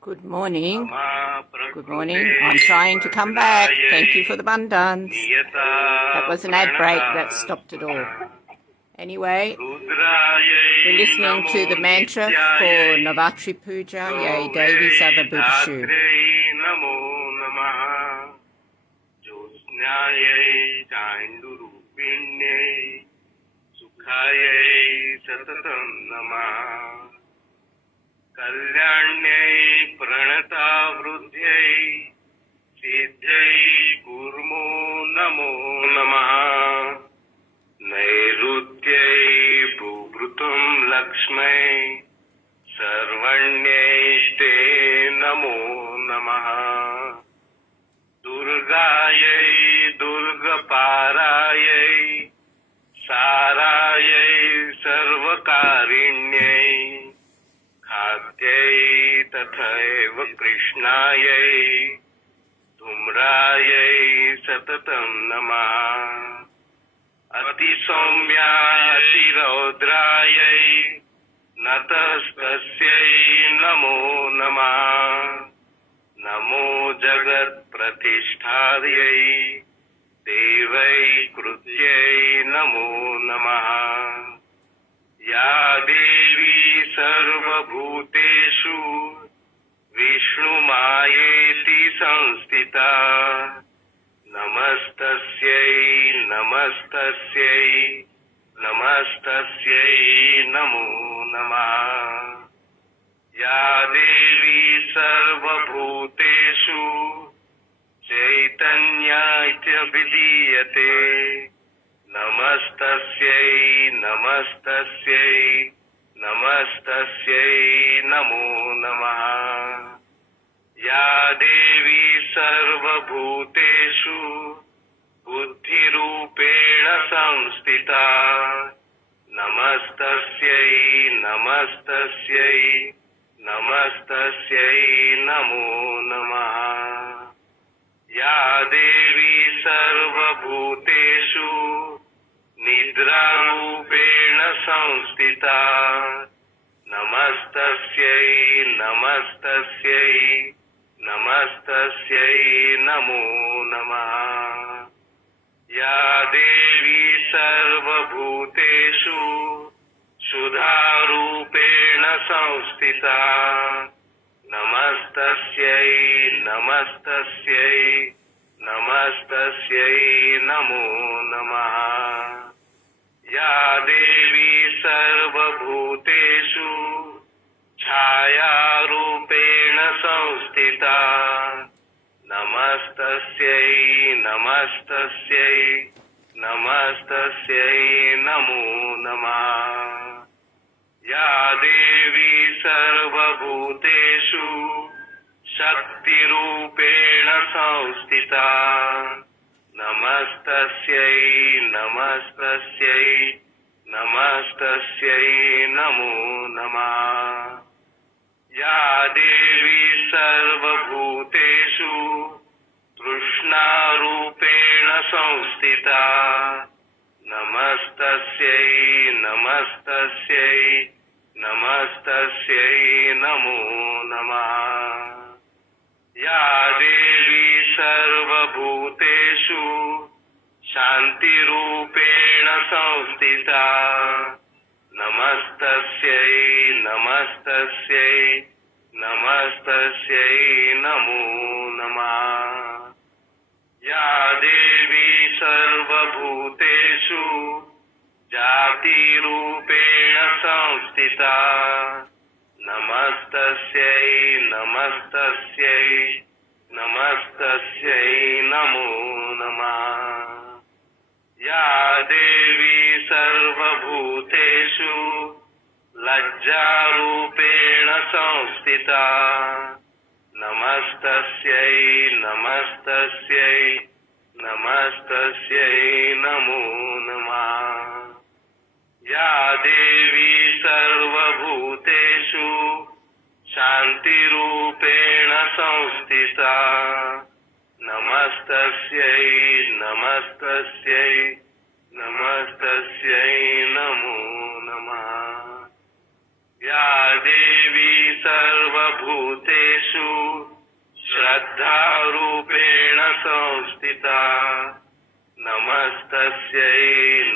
Good morning. Good morning. I'm trying to come back. Thank you for the bundans. That was an ad break that stopped it all. Anyway, we're listening to the mantra for Navratri Puja, Yay Devi Sarvabhudashu. कल्याण्यै प्रणतावृद्ध्यै सिद्ध्यै कुर्मो नमो नमः नैऋत्यै भूभृतं लक्ष्मै सर्वण्यैष्टे नमो नमः दुर्गायै दुर्गपारायै सारायै सर्वकारिण्यै खाद्यै तथैव कृष्णायै धूम्रायै सततं नमः अतिसौम्यातिरौद्रायै नतस्तस्यै नमो नमः नमो जगत्प्रतिष्ठायै देवै कृत्यै नमो नमः या देवी सर्वभूतेषु विष्णुमायेति संस्थिता नमस्तस्यै नमस्तस्यै नमस्तस्यै नमो नमः या देवी सर्वभूतेषु चैतन्यविधीयते नमस्तस्यै नमस्तस्यै नमस्तस्यै नमो नमः या देवी सर्वभूतेषु बुद्धिरूपेण संस्थिता नमस्तस्यै नमस्तस्यै नमस्तस्यै नमो नमः या देवी सर्वभूतेषु निद्रारूपेण संस्थिता नमस्तस्यै नमस्तस्यै नमस्तस्यै नमो नमः या देवी सर्वभूतेषु सुधारूपेण संस्थिता नमस्तस्यै नमस्तस्यै नमस्तस्यै नमो नमः या देवी सर्वभूतेषु छायारूपेण संस्थिता नमस्तस्यै नमस्तस्यै नमस्तस्यै नमो नमः या देवी सर्वभूतेषु शक्तिरूपेण संस्थिता नमस्तस्यै नमस्तस्यै नमस्तस्यै नमो नमः या देवी सर्वभूतेषु तृष्णारूपेण संस्थिता नमस्तस्यै नमस्तस्यै नमस्तस्यै नमो नमः या देवी सर्वभूतेषु शान्तिरूपेण संस्थिता नमस्तस्यै नमस्तस्यै नमस्तस्यै नमो नमः या देवी सर्वभूतेषु जातिरूपेण संस्थिता नमस्तस्यै नमस्तस्यै नमस्तस्यै नमो नमः या देवी सर्वभूतेषु लज्जारूपेण संस्थिता नमस्तस्यै नमस्तस्यै नमस्तस्यै नमो नमः या देवी सर्वभूतेषु शान्तिरूपेण संस्थिता नमस्तस्यै नमस्तस्यै नमस्तस्यै नमो नमः या देवी सर्वभूतेषु श्रद्धारूपेण संस्थिता नमस्तस्यै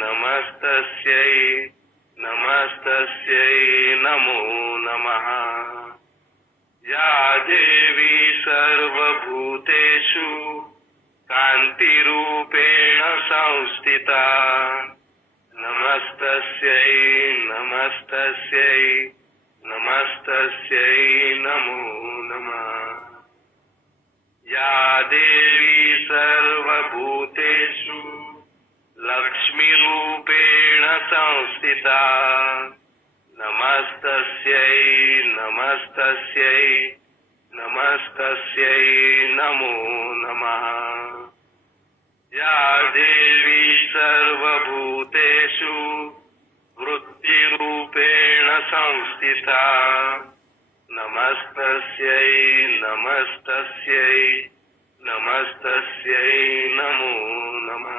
नमस्तस्यै नमस्तस्यै नमो नमः या देवी सर्वभूतेषु कान्तिरूपेण संस्थिता नमस्तस्यै नमस्तस्यै नमस्तस्यै नमो नमः या देवी सर्वभूतेषु लक्ष्मीरूपेण संस्थिता नमस्तस्यै नमस्तस्यै नमस्तस्यै नमो नमः या देवी सर्वभूतेषु वृत्तिरूपेण संस्थिता नमस्तस्यै नमस्तस्यै नमस्तस्यै नमो नमः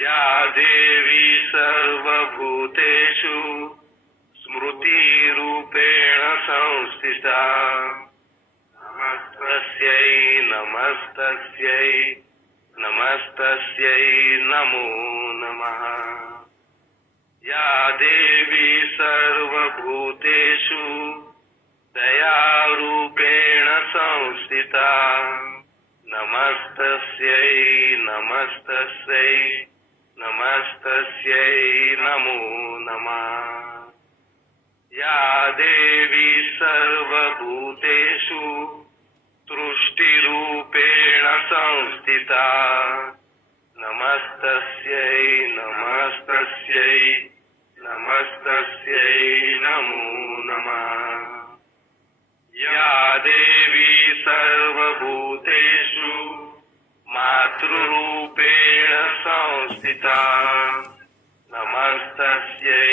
या देवी सर्वभूतेषु स्मृतिरूपेण संस्थिता नमस्तस्यै नमस्तस्यै नमस्तस्यै नमो नमः या देवी सर्वभूतेषु दयारूपेण संस्थिता नमस्तस्यै नमस्तस्यै नमस्तस्यै नमो नमः या देवी सर्वभूतेषु तुष्टिरूपेण संस्थिता नमस्तस्यै नमस्तस्यै नमस्तस्यै नमो नमः या देवी सर्वभूतेषु मातृरूपेण संस्थिता नमस्तस्यै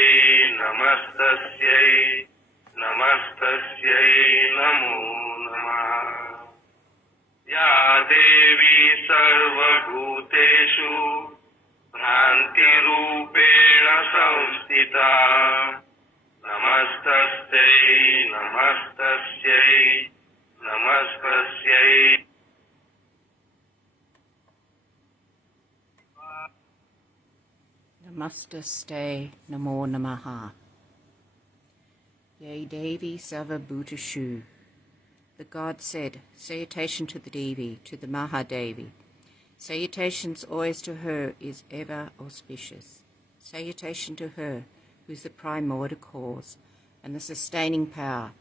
नमस्तस्यै नमस्तस्यै नमो नमः या देवी सर्वभूतेषु भ्रान्तिरूपेण संस्थिता नमस्तस्यै नमस्तस्यै नमस्तस्यै Namaste, Namo Namaha. Yea, Devi Sarvabhutashu. The god said, salutation to the Devi, to the Mahadevi. Salutations always to her is ever auspicious. Salutation to her, who is the primordial cause and the sustaining power.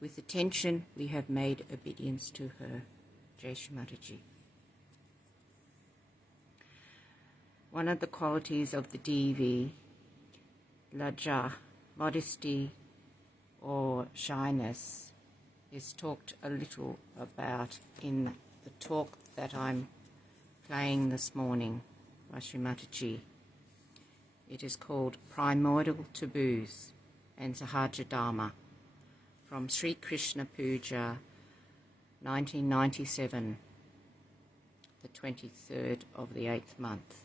With attention we have made obedience to her. Jai Shri Mataji. One of the qualities of the Devi, Lajja, modesty or shyness, is talked a little about in the talk that I'm playing this morning by Shri Mataji. It is called Primordial Taboos and Sahaja Dharma from Sri Krishna Puja 1997, the 23rd of the 8th month.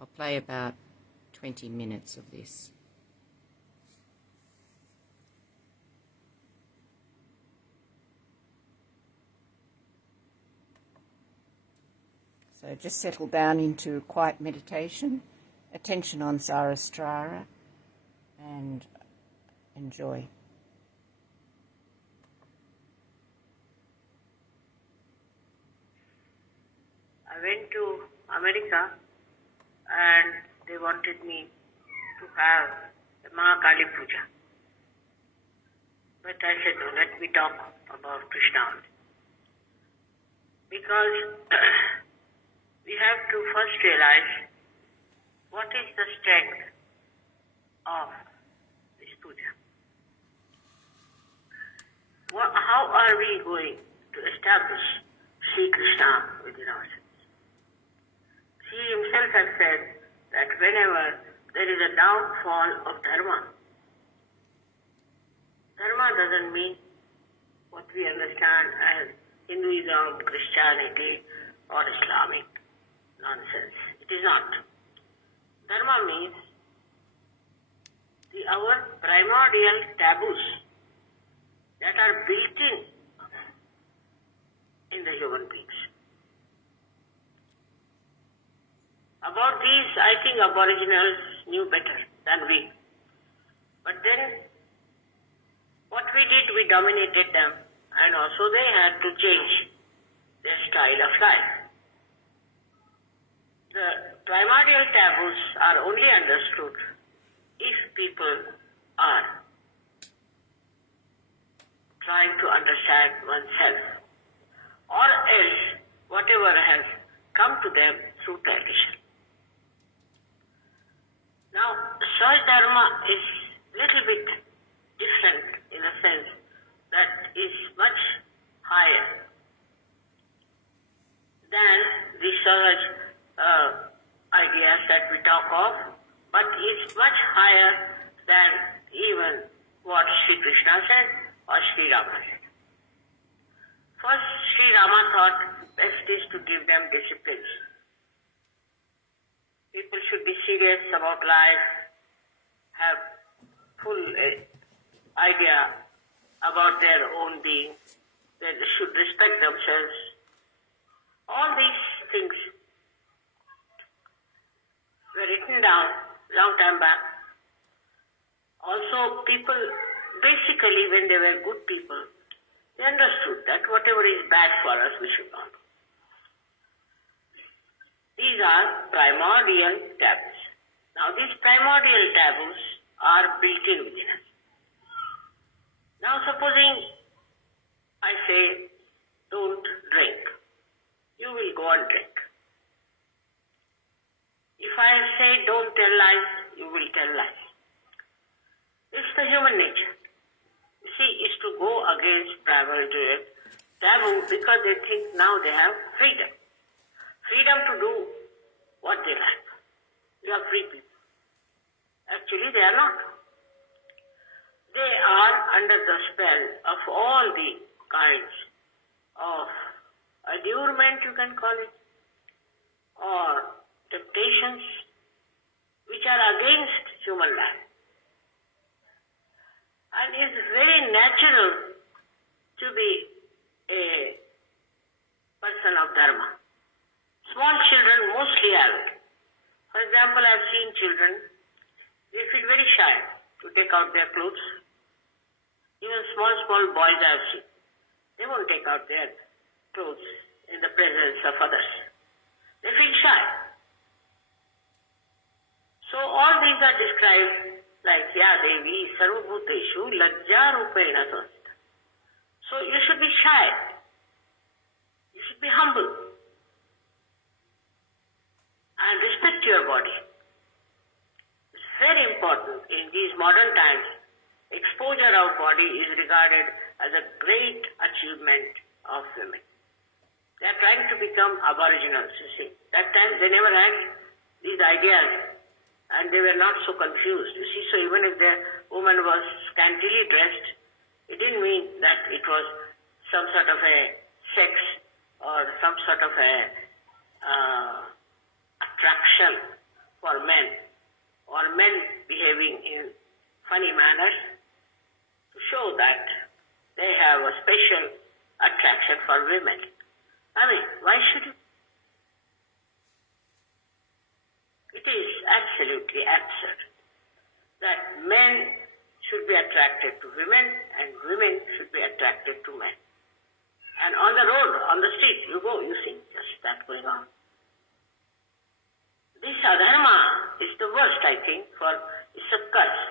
I'll play about 20 minutes of this. So just settle down into quiet meditation, attention on Sarastra, and enjoy. I went to America and they wanted me to have the Mahakali Puja. But I said, no, let me talk about Krishna. Because we have to first realize what is the strength of this puja. How are we going to establish Sri Krishna within ourselves? He himself has said that whenever there is a downfall of Dharma, Dharma doesn't mean what we understand as Hinduism, Christianity, or Islamic nonsense. It is not. Dharma means our primordial taboos that are built in the human beings. About these, I think Aboriginals knew better than we. But then, what we did, we dominated them, and also they had to change their style of life. The primordial taboos are only understood if people are trying to understand oneself, or else whatever has come to them through tradition. Now, Sahaja Dharma is little bit different in a sense that is much higher than the Sahaja ideas that we talk of, but is much higher than even what Sri Krishna said or Sri Rama said. First, Sri Rama thought best is to give them disciplines. People should be serious about life, have full idea about their own being, they should respect themselves. All these things were written down long time back. Also, people, basically when they were good people, they understood that whatever is bad for us, we should not do. These are primordial taboos. Now, these primordial taboos are built in within us. Now, supposing I say, don't drink, you will go and drink. If I say, don't tell lies, you will tell lies. It's the human nature. You see, it's to go against primordial taboo because they think now they have freedom. Freedom to do what they like. You are free people. Actually, they are not. They are under the spell of all the kinds of allurement, you can call it, or temptations, which are against human life. And it's very natural to be a person of Dharma. Small children mostly are. For example, I've seen children, they feel very shy to take out their clothes. Even small boys I've seen. They won't take out their clothes in the presence of others. They feel shy. So all these are described like Ya Devi Sarvabhuteshu Lajja Rupena Samstha. So you should be shy. You should be humble. And respect your body. It's very important in these modern times. Exposure of body is regarded as a great achievement of women. They are trying to become aboriginals, you see. That time they never had these ideas and they were not so confused, you see. So even if the woman was scantily dressed, it didn't mean that it was some sort of a sex or some sort of a attraction for men or men behaving in funny manners to show that they have a special attraction for women. I mean, why should you? It is absolutely absurd that men should be attracted to women and women should be attracted to men. And on the road, on the street, you go, you see just that going on. This adharma is the worst, I think, for it's a curse.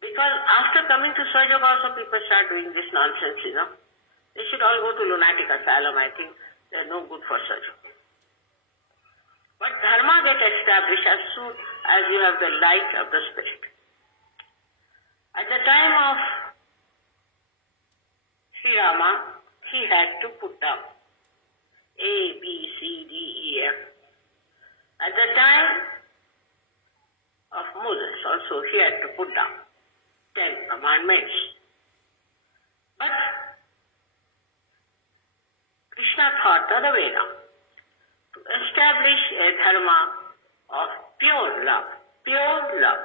Because after coming to Sahaja also people start doing this nonsense, you know. They should all go to lunatic asylum, I think. They're no good for Sahaja. But dharma gets established as soon as you have the light of the spirit. At the time of Sri Rama, he had to put down A, B, C, D, E, F. At the time of Moses also, he had to put down 10 commandments. But Krishna thought the other way around, to establish a dharma of pure love, pure love.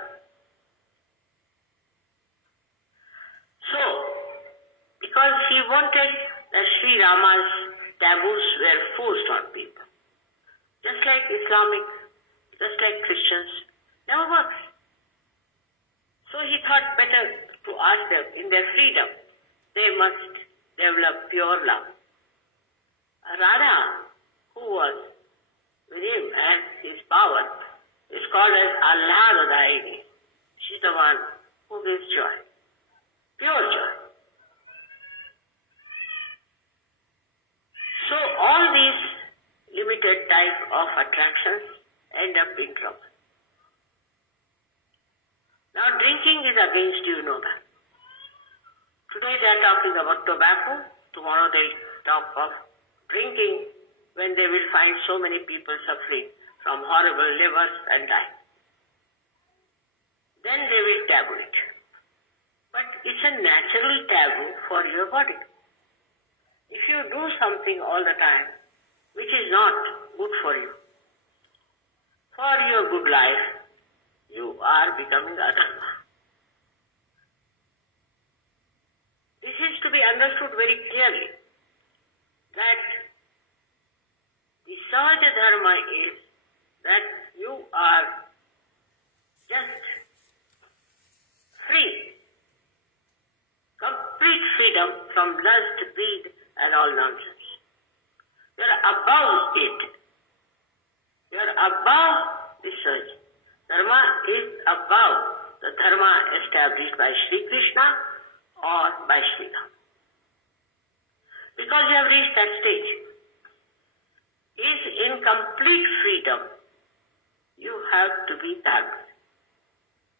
because he wanted that Sri Rama's taboos were forced on people. Just like Islamic, just like Christians, never works. So he thought better to ask them in their freedom, they must develop pure love. Radha, who was with him and his power, is called as Allahadadaini. She's the one who gives joy, pure joy. So all these limited type of attractions end up in trouble. Now drinking is against you, know that. Today they are talking about tobacco, tomorrow they talk of drinking when they will find so many people suffering from horrible livers and dying. Then they will taboo it. But it's a natural taboo for your body. If you do something all the time which is not good for you, for your good life, you are becoming adharma. This is to be understood very clearly, that the Sahaja Dharma is that you are just free, complete freedom from lust, greed and all nonsense. You are above it. You are above this search. Dharma is above the dharma established by Sri Krishna or by Sri Ram. Because you have reached that stage, is in complete freedom, you have to be thankful.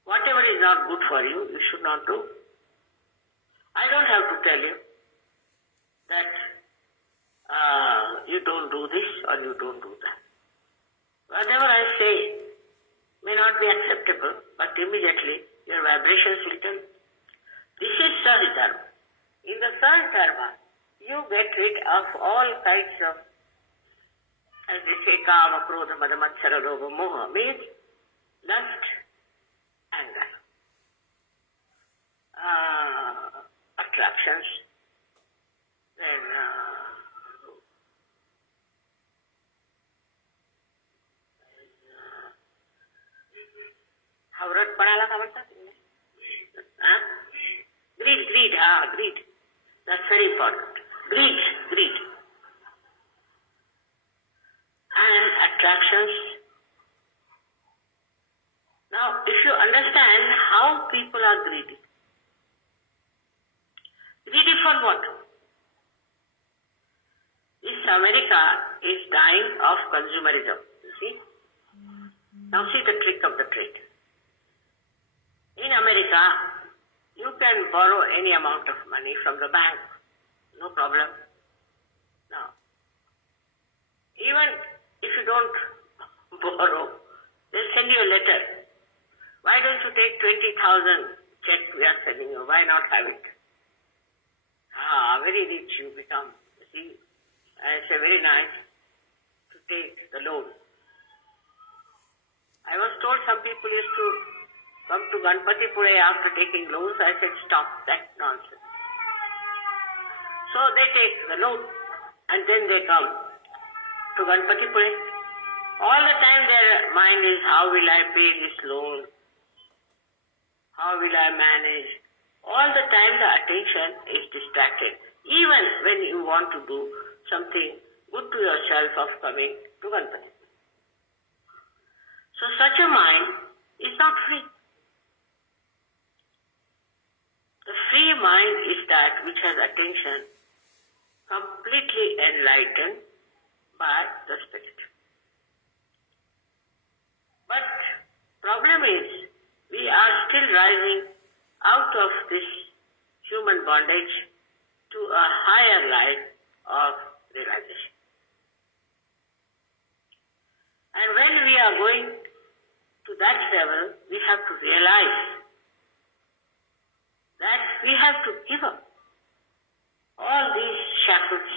Whatever is not good for you, you should not do. I don't have to tell you that you don't do this or you don't do that. Whatever I say may not be acceptable, but immediately your vibrations will tell. This is Sahaja Dharma. In the Sahaja Dharma, you get rid of all kinds of, as they say, kama, krodha, mada, matsara, roga, moha, means lust, anger, attractions, then हावरटपणाला काय म्हणतात? Greed. That's very important. Greed. And attractions. Now, if you understand how people are greedy for what? This America is dying of consumerism, you see? Now see the trick of the trade. In America, you can borrow any amount of money from the bank, no problem. Now, even if you don't borrow, they'll send you a letter. Why don't you take 20,000 check we are sending you? Why not have it? Very rich you become. You see, it's very nice to take the loan. I was told some people used to come to Ganpatipure after taking loans. I said, stop that nonsense. So they take the loan and then they come to Ganpatipure. All the time their mind is, how will I pay this loan? How will I manage? All the time the attention is distracted. Even when you want to do something good to yourself of coming to Ganpati. So such a mind is not free. The free mind is that which has attention completely enlightened by the Spirit. But problem is, we are still rising out of this human bondage to a higher life of realization. And when we are going to that level, we have to realize that we have to give up all these shackles,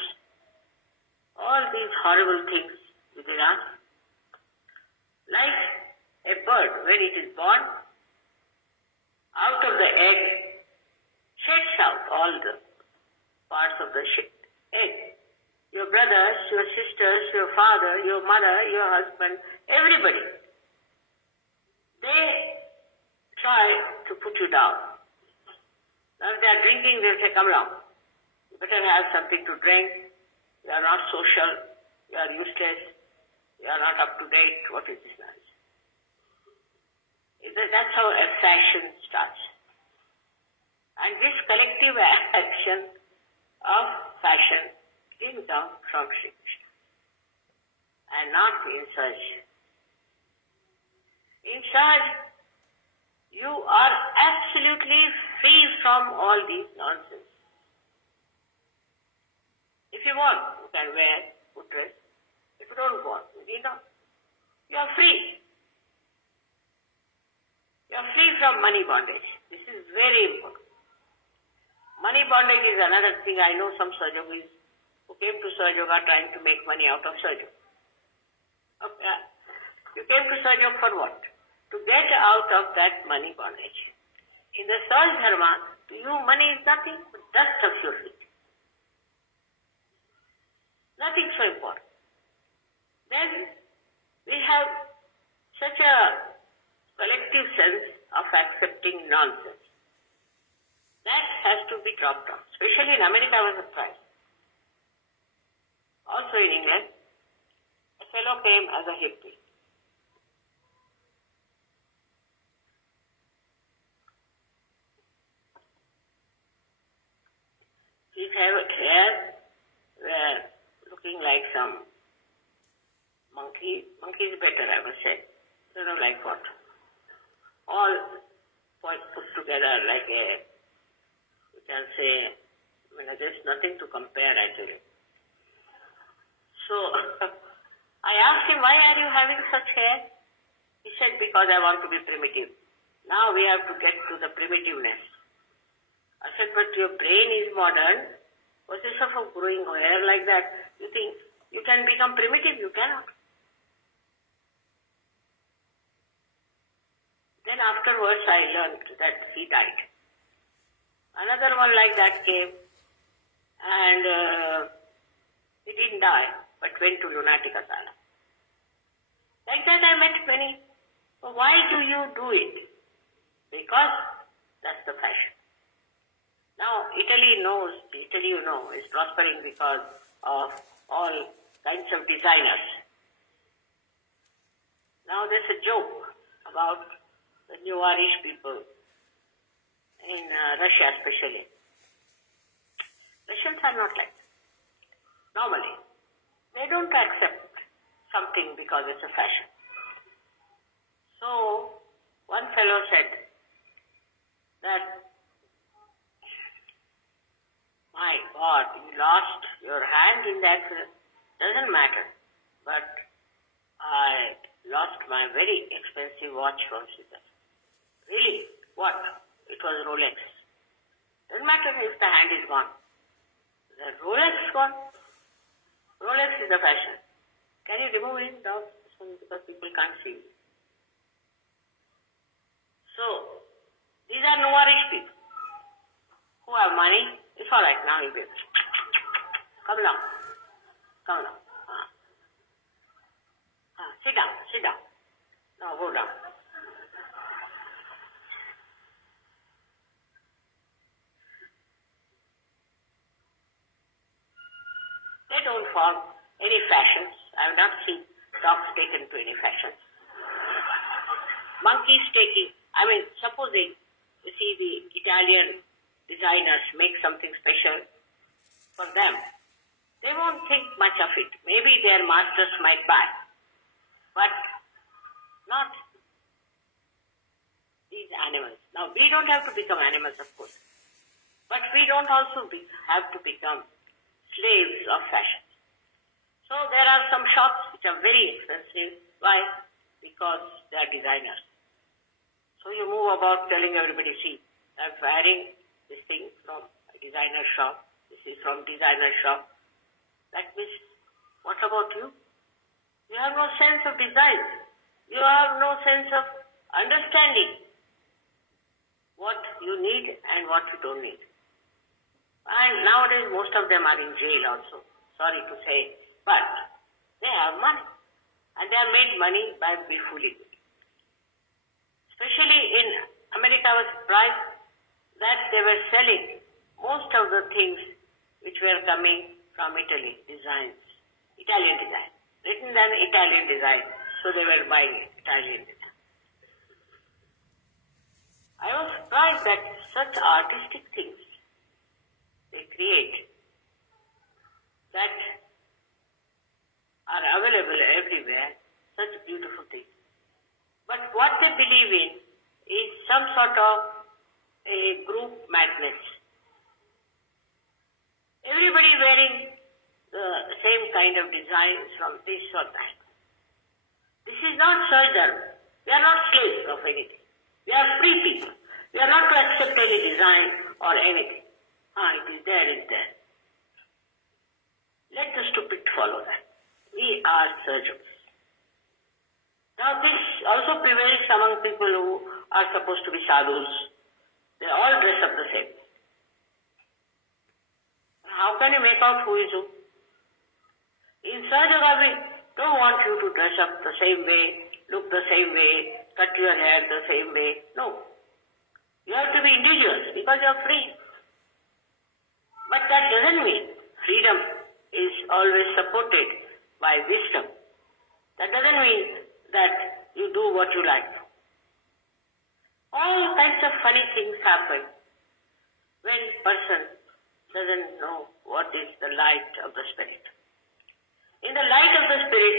all these horrible things within us. Like a bird, when it is born, out of the egg sheds out all the parts of the egg. Your brothers, your sisters, your father, your mother, your husband, everybody. They try to put you down. Now if they are drinking, they'll say, come along. You better have something to drink. You are not social. You are useless. You are not up to date. What is this nonsense? That's how a fashion starts. And this collective action of fashion came down from Sri Krishna and not in Sahaja. In Sahaja, you are absolutely free from all these nonsense. If you want, you can wear good dress. If you don't want, you need not. You are free. You are free from money bondage. This is very important. Money bondage is another thing. I know some Sahaja who came to Sahaja Yoga trying to make money out of Sahaja. Okay. You came to Sahaja Yoga for what? To get out of that money bondage. In the Sahaja Dharma, to you money is nothing but dust of your feet. Nothing so important. Then we have such a collective sense of accepting nonsense. That has to be dropped off. Especially in America, I was surprised. Also in England, a fellow came as a hippie. His hair were looking like some monkey. Monkey is better, I must say. I don't know like what. All put together like a, you can say, there's nothing to compare actually. So, I asked him, why are you having such hair? He said, because I want to be primitive. Now we have to get to the primitiveness. I said, but your brain is modern. What's the use of growing hair like that? You think you can become primitive? You cannot. Then afterwards I learned that he died. Another one like that came and he didn't die but went to lunatic asylum. Like that I met many. So why do you do it? Because that's the fashion. Now Italy, you know, is prospering because of all kinds of designers. Now there's a joke about the New Irish people in Russia especially. Russians are not like that. Normally, they don't accept something because it's a fashion. So, one fellow said that, my God, you lost your hand in that, doesn't matter, but I lost my very expensive watch from Sita. Really? What? It was Rolex. Doesn't matter if the hand is gone. The Rolex is gone. Rolex is the fashion. Can you remove it now? Because people can't see you. So, these are Noirish people who have money. It's all right, now you will. Come along. Come along. Sit down. Now go down. They don't form any fashions. I have not seen dogs taken to any fashions. Monkeys taking, supposing you see the Italian designers make something special for them, they won't think much of it. Maybe their masters might buy, but not these animals. Now, we don't have to become animals, of course, but we don't also have to become slaves of fashion. So there are some shops which are very expensive. Why? Because they are designers. So you move about telling everybody, see, I'm wearing this thing from a designer shop. This is from designer shop. That means, what about you? You have no sense of design. You have no sense of understanding what you need and what you don't need. And nowadays most of them are in jail also, sorry to say. But they have money. And they have made money by befooling. Especially in America, I was surprised that they were selling most of the things which were coming from Italy, designs, Italian design, written than Italian design, so they were buying Italian design. I was surprised that such artistic things they create that are available everywhere, such beautiful things. But what they believe in is some sort of a group madness. Everybody wearing the same kind of designs from this or that. This is not Sahaja. We are not slaves of anything. We are free people. We are not to accept any design or anything. It is there, it is there. Let the stupid follow that. We are surgeons. Now this also prevails among people who are supposed to be sadhus. They all dress up the same. How can you make out who is who? In Sahaja, we don't want you to dress up the same way, look the same way, cut your hair the same way. No. You have to be individuals because you are free. But that doesn't mean freedom is always supported by wisdom. That doesn't mean that you do what you like. All kinds of funny things happen when person doesn't know what is the light of the Spirit. In the light of the Spirit,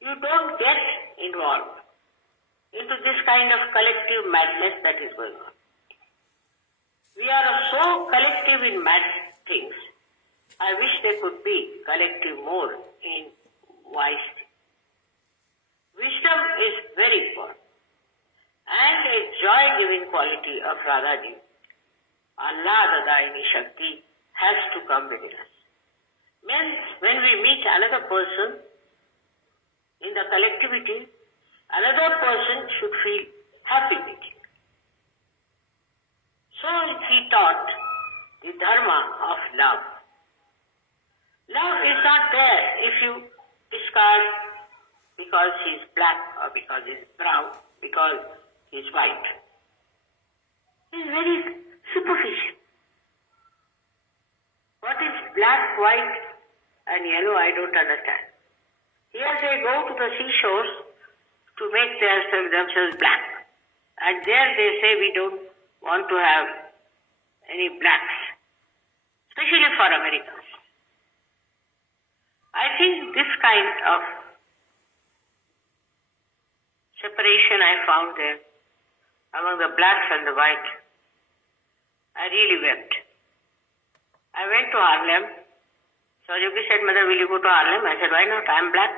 you don't get involved into this kind of collective madness that is going on. We are so collective in mad things. I wish they could be collective more in wise things. Wisdom is very important. And a joy-giving quality of Radhaji, Allah Dadayini Shakti, has to come within us. When we meet another person in the collectivity, another person should feel happy with you. So he taught the Dharma of love. Love is not there if you discard because he's black or because he's brown, because he's white. It's very superficial. What is black, white and yellow, I don't understand. Here they go to the seashores to make themselves black. And there they say we don't want to have any blacks, especially for Americans. I think this kind of separation I found there among the blacks and the white, I really wept. I went to Harlem. Yogi said, Mother, will you go to Harlem? I said, why not? I am black.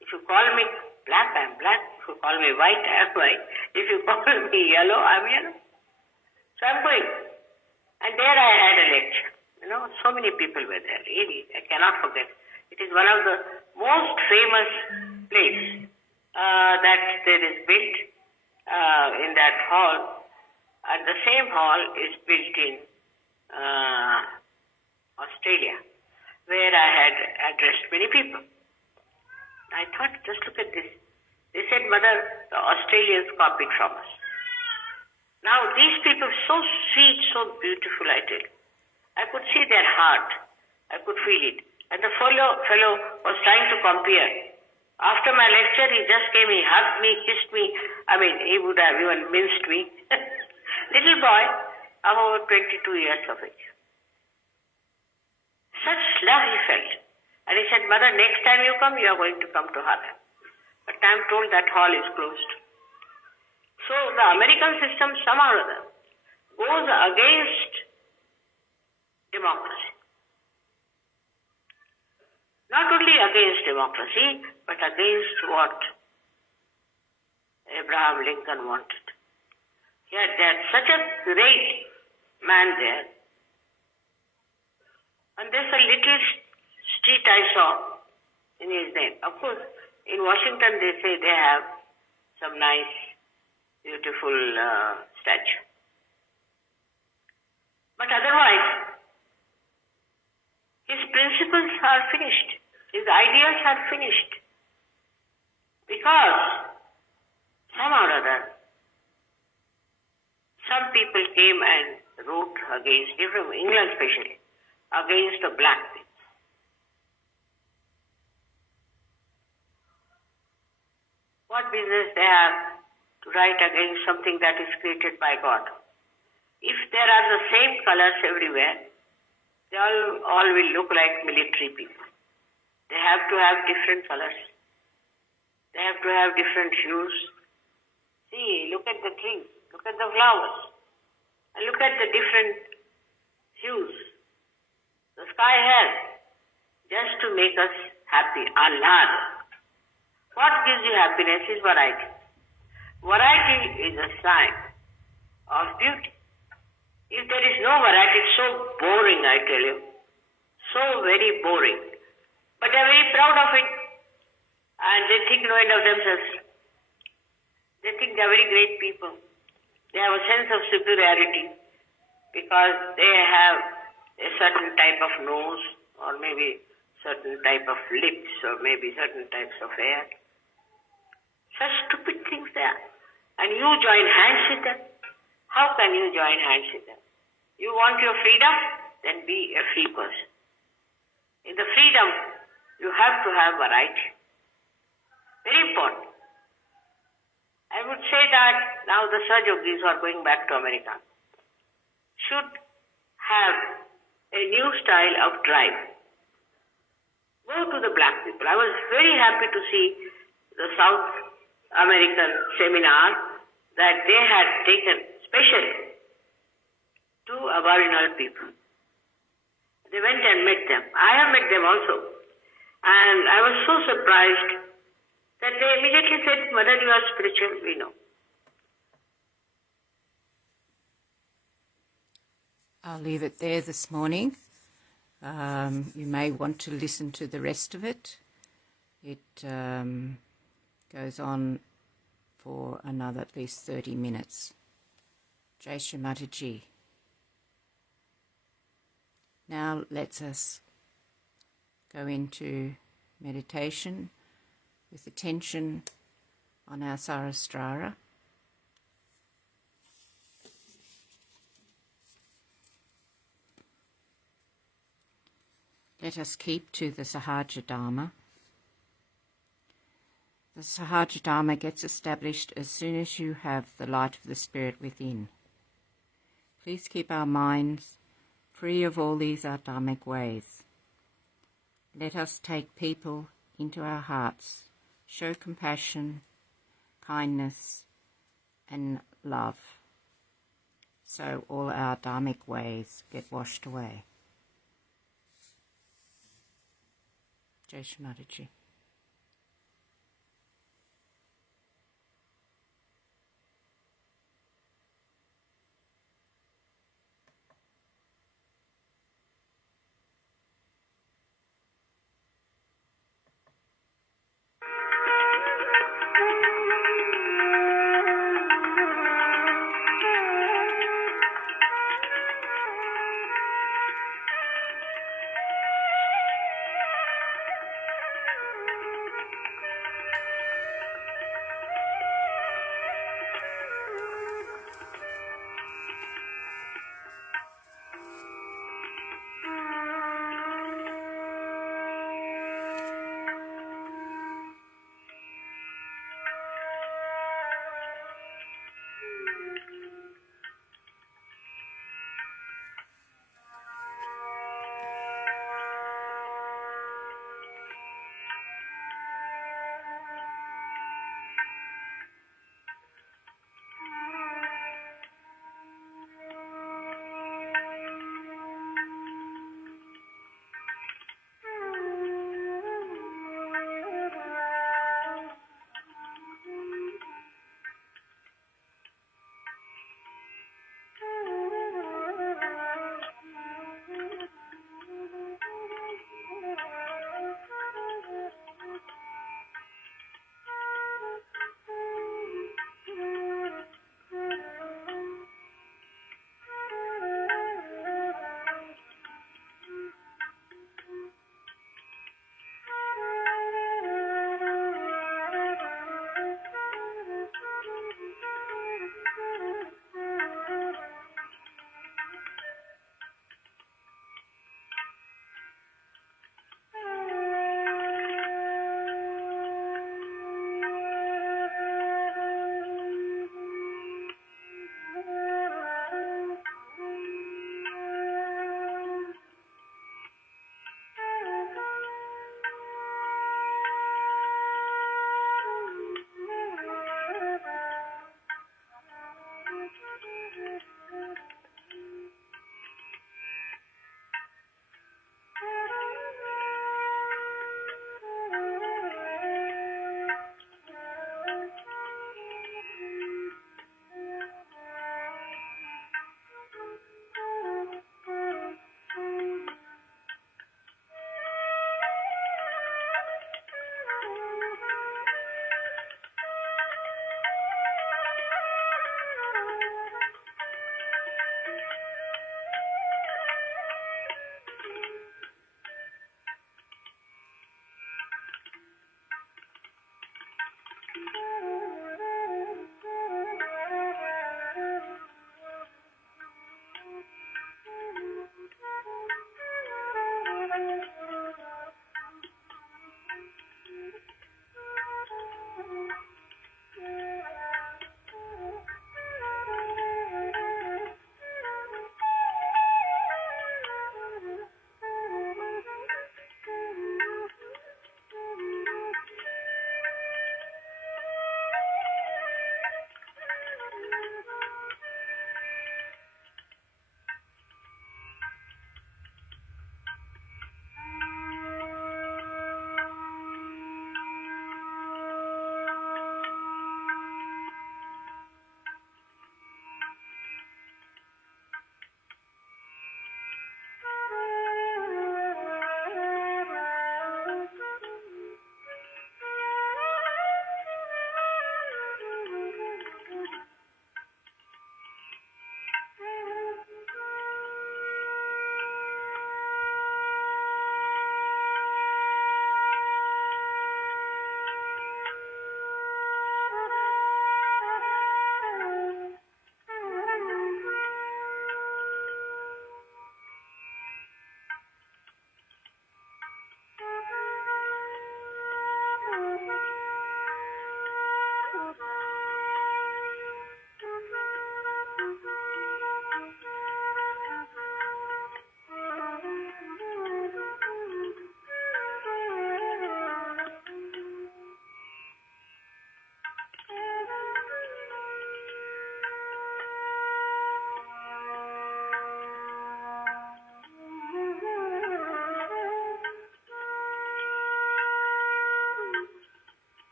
If you call me black, I am black. If you call me white, I am white. If you call me yellow, I am yellow. So I am going. And there I had a lecture. So many people were there. Really, I cannot forget. It is one of the most famous places that there is built in that hall. And the same hall is built in Australia, where I had addressed many people. I thought, just look at this. They said, Mother, the Australians copied from us. Now, these people, so sweet, so beautiful, I tell you. I could see their heart. I could feel it. And the fellow was trying to compare. After my lecture, he just came, he hugged me, kissed me. He would have even minced me. Little boy, about 22 years of age. Such love he felt. And he said, Mother, next time you come, you are going to come to Harlem. But I am told that hall is closed. So the American system, somehow or other, goes against democracy. Not only against democracy, but against what Abraham Lincoln wanted. He had such a great man there. And there's a little street I saw in his name. Of course, in Washington they say they have some nice, beautiful statue. But otherwise, his principles are finished. His ideals are finished. Because somehow or other, some people came and wrote against, from England especially, against the black people. What business they have to write against something that is created by God? If there are the same colors everywhere, they all will look like military people. They have to have different colors. They have to have different hues. See, look at the trees, look at the flowers, and look at the different hues the sky has, just to make us happy. Allah. What gives you happiness is variety. Variety is a sign of beauty. If there is no variety, it's so boring, I tell you. So very boring. But they're very proud of it. And they think no end of themselves. They think they're very great people. They have a sense of superiority because they have a certain type of nose, or maybe certain type of lips, or maybe certain types of hair. Such stupid things there. And you join hands with them. How can you join hands with them? You want your freedom? Then be a free person. In the freedom, you have to have variety. Very important. I would say that now the Sahajogis who are going back to America should have a new style of drive. Go to the black people. I was very happy to see the South American seminar that they had taken specially to Aboriginal people. They went and met them. I have met them also. And I was so surprised that they immediately said, Mother, you are spiritual, we know. I'll leave it there this morning. You may want to listen to the rest of it. It goes on for another at least 30 minutes. Shri Mataji. Now let us go into meditation with attention on our Sahasrara. Let us keep to the Sahaja Dharma. The Sahaja Dharma gets established as soon as you have the light of the Spirit within. Please keep our minds free of all these Adamic ways. Let us take people into our hearts, show compassion, kindness, and love, so all our Dharmic ways get washed away. Shri Mataji.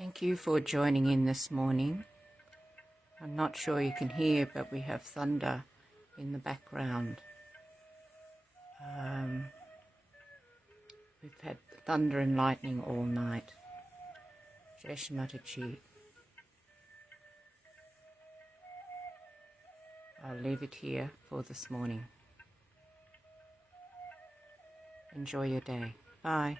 Thank you for joining in this morning. I'm not sure you can hear, but we have thunder in the background. We've had thunder and lightning all night. Shri Mataji. I'll leave it here for this morning. Enjoy your day. Bye.